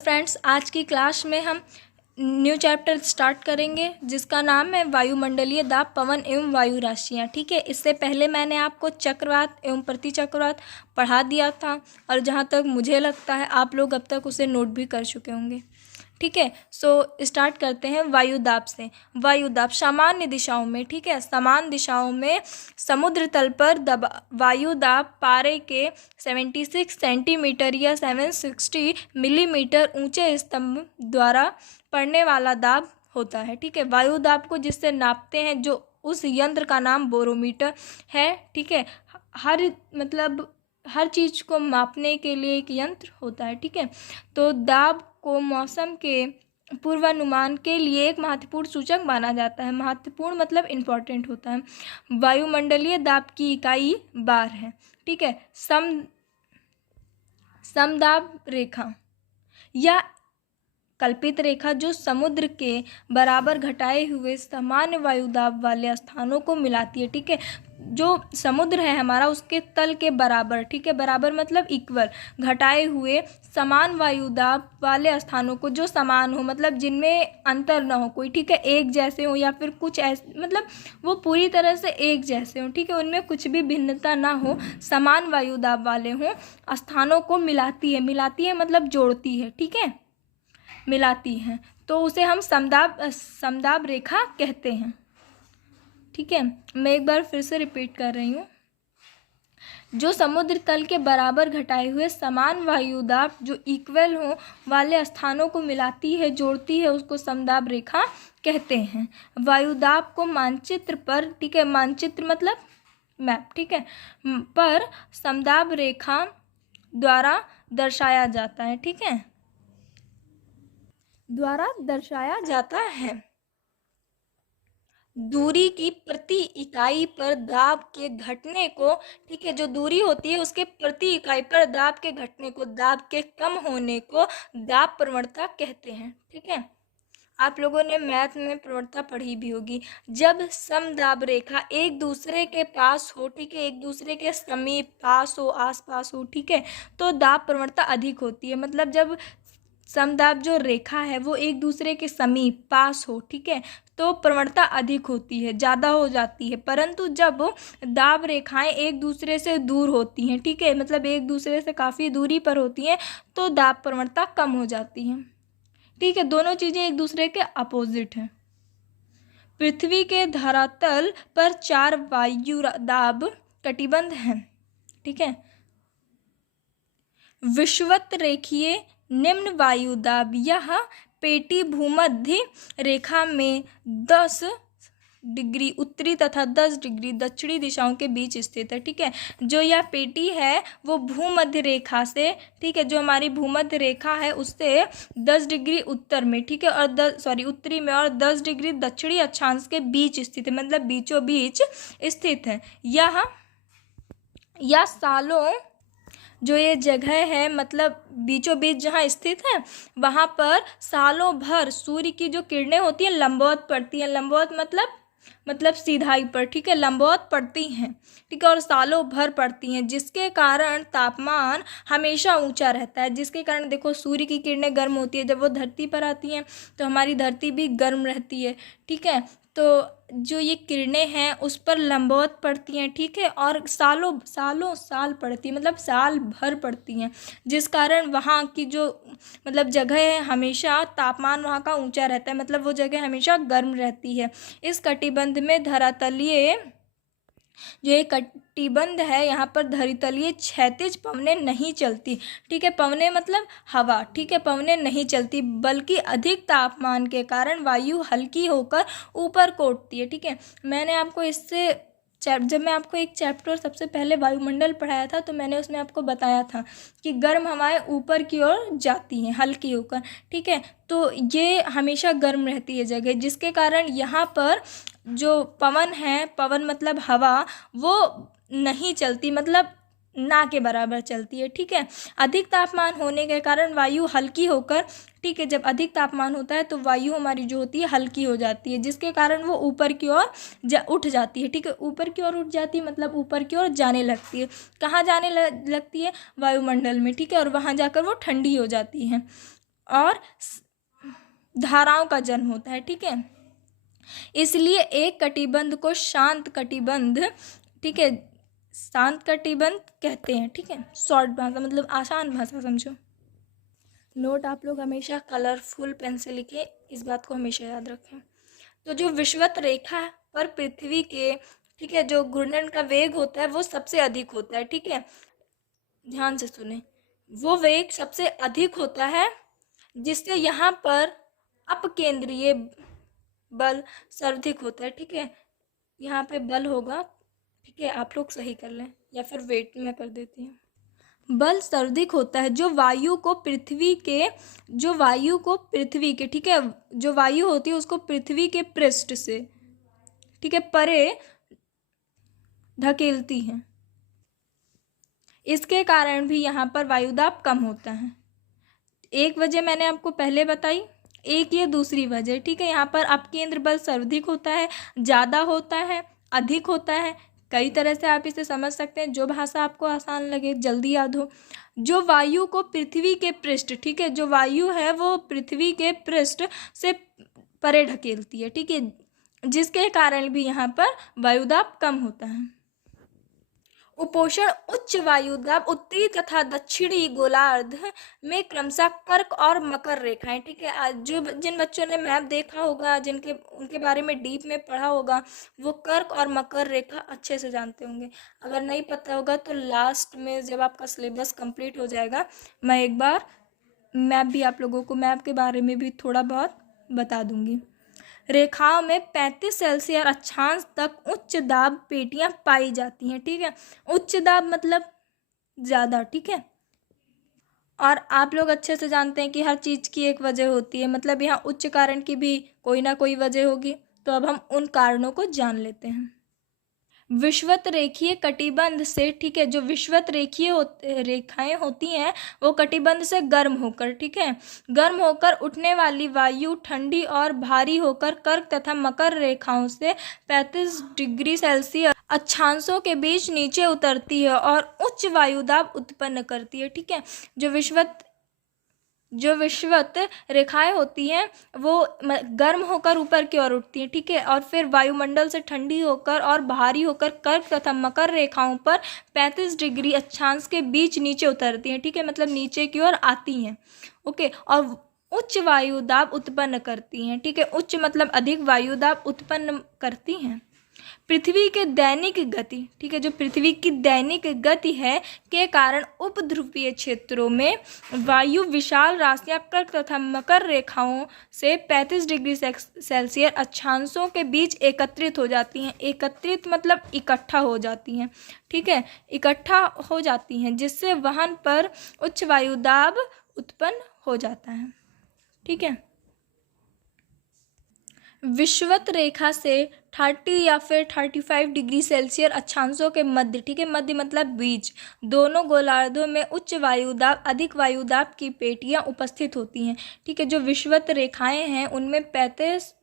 Friends, आज की class में हम न्यू चैप्टर स्टार्ट करेंगे जिसका नाम है वायुमंडलीय दाब, पवन एवं वायु राशियाँ। ठीक है, इससे पहले मैंने आपको चक्रवात एवं प्रतिचक्रवात पढ़ा दिया था और जहाँ तक मुझे लगता है आप लोग अब तक उसे नोट भी कर चुके होंगे। ठीक है, सो स्टार्ट करते हैं वायु दाब से। वायु दाब सामान्य दिशाओं में, ठीक है, समान दिशाओं में समुद्र तल पर वायु दाब पारे के 76 सेंटीमीटर या 760 मिलीमीटर ऊंचे स्तंभ द्वारा पड़ने वाला दाब होता है। ठीक है, वायु दाब को जिससे नापते हैं, जो उस यंत्र का नाम बोरोमीटर है। ठीक है, हर चीज़ को मापने के लिए एक यंत्र होता है। ठीक है, तो दाब को मौसम के पूर्वानुमान के लिए एक महत्वपूर्ण सूचक माना जाता है। महत्वपूर्ण मतलब इम्पोर्टेंट होता है। वायुमंडलीय दाब की इकाई बार है। ठीक है, समदाब रेखा या कल्पित रेखा जो समुद्र के बराबर घटाए हुए सामान्य वायुदाब वाले स्थानों को मिलाती है। ठीक है, जो समुद्र है हमारा उसके तल के बराबर, ठीक है, बराबर मतलब इक्वल, घटाए हुए समान वायुदाब वाले स्थानों को, जो समान हो मतलब जिनमें अंतर ना हो कोई, ठीक है, एक जैसे हो या फिर कुछ ऐसे मतलब वो पूरी तरह से एक जैसे हो, ठीक है, उनमें कुछ भी भिन्नता ना हो, समान वायुदाब वाले हों, स्थानों को मिलाती है मतलब जोड़ती है। ठीक है, मिलाती हैं, तो उसे हम समदाब रेखा कहते हैं। ठीक है, मैं एक बार फिर से रिपीट कर रही हूँ। जो समुद्र तल के बराबर घटाए हुए समान वायुदाब जो इक्वल हो वाले स्थानों को मिलाती है, जोड़ती है, उसको समदाब रेखा कहते हैं। वायुदाब को मानचित्र पर, ठीक है, मानचित्र मतलब मैप, ठीक है, पर समदाब रेखा द्वारा दर्शाया जाता है। ठीक है, द्वारा दर्शाया जाता है। दूरी की प्रति इकाई पर दाब के घटने को, ठीक है, जो दूरी होती है उसके प्रति इकाई पर दाब के घटने को, दाब के कम होने को दाब प्रवणता कहते हैं। ठीक है, आप लोगों ने मैथ में प्रवणता पढ़ी भी होगी। जब समदाब रेखा एक दूसरे के पास हो, ठीक है, एक दूसरे के समीप, पास हो, आसपास हो, ठीक है, तो दाब प्रवणता अधिक होती है। मतलब जब समदाब जो रेखा है वो एक दूसरे के समीप, पास हो, ठीक है, तो प्रवणता अधिक होती है, ज़्यादा हो जाती है। परंतु जब दाब रेखाएं एक दूसरे से दूर होती हैं, ठीक है, मतलब एक दूसरे से काफ़ी दूरी पर होती हैं, तो दाब प्रवणता कम हो जाती है। ठीक है, दोनों चीज़ें एक दूसरे के अपोजिट हैं। पृथ्वी के धरातल पर 4 वायु दाब कटिबंध हैं। ठीक है, विषुवत रेखीय निम्न वायुदाब यह पेटी भूमध्य रेखा में 10 डिग्री उत्तरी तथा 10 डिग्री दक्षिणी दिशाओं के बीच स्थित है। ठीक है, जो यह पेटी है वो भूमध्य रेखा से, ठीक है, जो हमारी भूमध्य रेखा है उससे 10 डिग्री उत्तर में, ठीक है, और उत्तरी में, और 10 डिग्री दक्षिणी अक्षांश के बीच स्थित है, मतलब बीचों बीच स्थित है। यह सालों, जो ये जगह है मतलब बीचों बीच जहाँ स्थित है, वहाँ पर सालों भर सूर्य की जो किरणें होती हैं लंबवत पड़ती हैं। लंबवत मतलब सीधाई पर, ठीक है, लंबवत पड़ती हैं, ठीक है, और सालों भर पड़ती हैं, जिसके कारण तापमान हमेशा ऊंचा रहता है। जिसके कारण देखो सूर्य की किरणें गर्म होती है, जब वो धरती पर आती हैं तो हमारी धरती भी गर्म रहती है। ठीक है, तो जो ये किरणें हैं उस पर लंबवत पड़ती हैं, ठीक है, और सालों साल पड़ती है, मतलब साल भर पड़ती हैं, जिस कारण वहाँ की जो मतलब जगह है हमेशा तापमान वहाँ का ऊंचा रहता है, मतलब वो जगह हमेशा गर्म रहती है। इस कटिबंध में धरातलीय, जो एक कटिबंध है यहाँ पर धरातलीय क्षैतिज पवनें नहीं चलती। ठीक है, पवनें मतलब हवा, ठीक है, पवनें नहीं चलती, बल्कि अधिक तापमान के कारण वायु हल्की होकर ऊपर को उठती है। ठीक है, मैंने आपको इससे जब मैं आपको एक चैप्टर सबसे पहले वायुमंडल पढ़ाया था तो मैंने उसमें आपको बताया था कि गर्म हवाएं ऊपर की ओर जाती हैं हल्की होकर। ठीक है, तो ये हमेशा गर्म रहती है जगह, जिसके कारण यहाँ पर जो पवन है, पवन मतलब हवा, वो नहीं चलती, मतलब ना के बराबर चलती है। ठीक है, अधिक तापमान होने के कारण वायु हल्की होकर, ठीक है, जब अधिक तापमान होता है तो वायु हमारी जो होती है हल्की हो जाती है, जिसके कारण वो ऊपर की ओर उठ जाती है। ठीक है, ऊपर की ओर उठ जाती है मतलब ऊपर की ओर जाने लगती है। कहाँ जाने लगती है? वायुमंडल में, ठीक है, और वहाँ जाकर वो ठंडी हो जाती है। और धाराओं का जन्म होता है। ठीक है, इसलिए एक कटिबंध को शांत कटिबंध, ठीक है, शांत कटिबंध कहते हैं। ठीक है, शॉर्ट भाषा मतलब आसान भाषा समझो। नोट आप लोग हमेशा कलरफुल पेन से लिखें, इस बात को हमेशा याद रखें। तो जो विषुवत रेखा पर पृथ्वी के, ठीक है, जो घूर्णन का वेग होता है वो सबसे अधिक होता है। ठीक है, ध्यान से सुने, वो वेग सबसे अधिक होता है जिससे यहाँ पर अपकेंद्रीय बल सर्वाधिक होता है। ठीक है, यहाँ पे बल होगा। ठीक है, आप लोग सही कर लें या फिर वेट में कर देती हूँ। बल सर्वाधिक होता है जो वायु को पृथ्वी के, ठीक है, जो वायु होती है उसको पृथ्वी के पृष्ठ से, ठीक है, परे धकेलती है। इसके कारण भी यहाँ पर वायुदाब कम होता है। एक वजह मैंने आपको पहले बताई, एक ये दूसरी वजह। ठीक है, यहाँ पर अपकेंद्र बल सर्वाधिक होता है, ज़्यादा होता है, अधिक होता है। कई तरह से आप इसे समझ सकते हैं, जो भाषा आपको आसान लगे, जल्दी याद हो। जो वायु को पृथ्वी के पृष्ठ, ठीक है, जो वायु है वो पृथ्वी के पृष्ठ से परे ढकेलती है। ठीक है, जिसके कारण भी यहाँ पर वायुदाब कम होता है। उपोषण उच्च वायुदाब उत्तरी तथा दक्षिणी गोलार्ध में क्रमशः कर्क और मकर रेखाएं। ठीक है, आज जो जिन बच्चों ने मैप देखा होगा, जिनके उनके बारे में डीप में पढ़ा होगा, वो कर्क और मकर रेखा अच्छे से जानते होंगे। अगर नहीं पता होगा तो लास्ट में जब आपका सिलेबस कंप्लीट हो जाएगा, मैं एक बार मैप भी आप लोगों को, मैप के बारे में भी थोड़ा बहुत बता दूंगी। रेखाओं में 35 सेल्सियस अक्षांश तक उच्च दाब पेटियां पाई जाती हैं। ठीक है, उच्च दाब मतलब ज़्यादा। ठीक है, और आप लोग अच्छे से जानते हैं कि हर चीज़ की एक वजह होती है, मतलब यहाँ उच्च कारण की भी कोई ना कोई वजह होगी। तो अब हम उन कारणों को जान लेते हैं। विषुवत रेखीय कटिबंध से, ठीक है, जो विषुवत रेखीय रेखाएं होती हैं वो कटिबंध से गर्म होकर, ठीक है, गर्म होकर उठने वाली वायु ठंडी और भारी होकर कर्क तथा मकर रेखाओं से 35 डिग्री सेल्सियस अक्षांशों के बीच नीचे उतरती है और उच्च वायुदाब उत्पन्न करती है। ठीक है, जो विषुवत रेखाएं होती हैं वो गर्म होकर ऊपर की ओर उठती हैं। ठीक है, और फिर वायुमंडल से ठंडी होकर और भारी होकर कर्क तथा मकर रेखाओं पर 35 डिग्री अक्षांश के बीच नीचे उतरती हैं। ठीक है, मतलब नीचे की ओर आती हैं। ओके, और उच्च वायुदाब उत्पन्न करती हैं। ठीक है, उच्च मतलब अधिक वायुदाब उत्पन्न करती हैं। पृथ्वी के दैनिक गति, ठीक है, जो पृथ्वी की दैनिक गति है के कारण उपध्रुवीय क्षेत्रों में वायु विशाल राशियां कर्क तथा मकर रेखाओं से 35 डिग्री सेल्सियस अक्षांशों के बीच एकत्रित हो जाती हैं। एकत्रित मतलब इकट्ठा हो जाती हैं। ठीक है, इकट्ठा हो जाती हैं, जिससे वहां पर उच्च वायुदाब उत्पन्न हो जाता है। ठीक है, विषुवत रेखा से 30 या फिर 35 डिग्री सेल्सियस अक्षांशों के मध्य, ठीक है, मध्य मतलब बीच, दोनों गोलार्धों में उच्च वायुदाब अधिक वायुदाब की पेटियां उपस्थित होती हैं। ठीक है, जो विषुवत रेखाएं हैं उनमें 32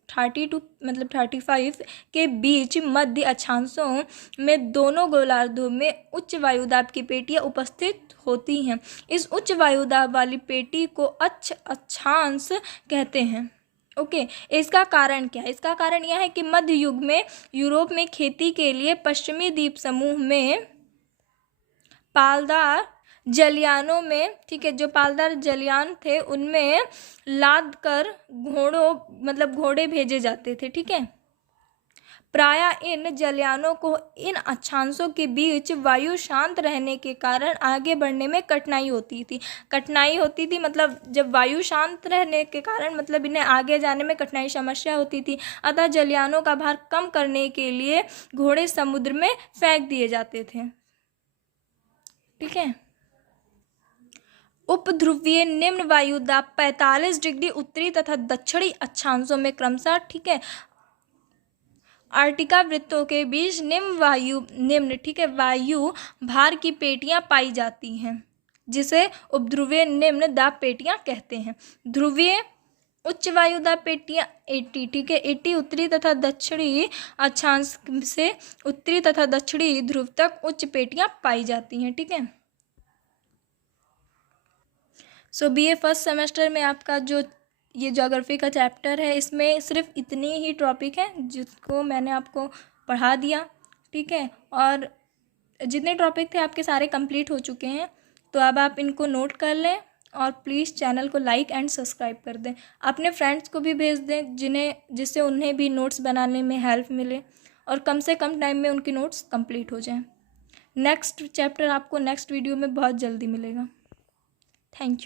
मतलब 35 के बीच मध्य अक्षांशों में दोनों गोलार्धों में उच्च वायुदाब की पेटियां उपस्थित होती हैं। इस उच्च वायुदाब वाली पेटी को अक्षांश कहते हैं। ओके, इसका कारण क्या है? इसका कारण यह है कि मध्य युग में यूरोप में खेती के लिए पश्चिमी द्वीप समूह में पालदार जलयानों में, ठीक है, जो पालदार जलयान थे उनमें लाद कर घोड़े भेजे जाते थे। ठीक है, प्रायः इन जलयानों को इन अक्षांशों के बीच वायु शांत रहने के कारण आगे बढ़ने में कठिनाई होती थी। मतलब जब वायु शांत रहने के कारण मतलब इन्हें आगे जाने में कठिनाई समस्या होती थी। अतः जलयानों का भार कम करने के लिए घोड़े समुद्र में फेंक दिए जाते थे। ठीक है, उपध्रुवीय निम्न वायुदाब 45 डिग्री उत्तरी तथा दक्षिणी अक्षांशों में क्रमशः, ठीक है, आर्टिका वृत्तों के बीच निम्न, ठीक है, वायु भार की पेटियां पाई जाती हैं, जिसे उपध्रुवीय निम्न दाब पेटियां कहते हैं। ध्रुवीय उच्च वायुदाब पेटियां 80, ठीक है, 80 उत्तरी तथा दक्षिणी अक्षांश से उत्तरी तथा दक्षिणी ध्रुव तक उच्च पेटियां पाई जाती हैं। ठीक है, सो BA फर्स्ट सेमेस्टर में आपका जो ये ज्योग्राफी का चैप्टर है, इसमें सिर्फ इतनी ही टॉपिक है जिसको मैंने आपको पढ़ा दिया, ठीक है। और जितने टॉपिक थे आपके सारे कंप्लीट हो चुके हैं, तो अब आप इनको नोट कर लें और प्लीज़ चैनल को लाइक एंड सब्सक्राइब कर दें। अपने फ्रेंड्स को भी भेज दें जिससे उन्हें भी नोट्स बनाने में हेल्प मिले और कम से कम टाइम में उनकी नोट्स कंप्लीट हो जाएं। नेक्स्ट चैप्टर आपको नेक्स्ट वीडियो में बहुत जल्दी मिलेगा। Thank you.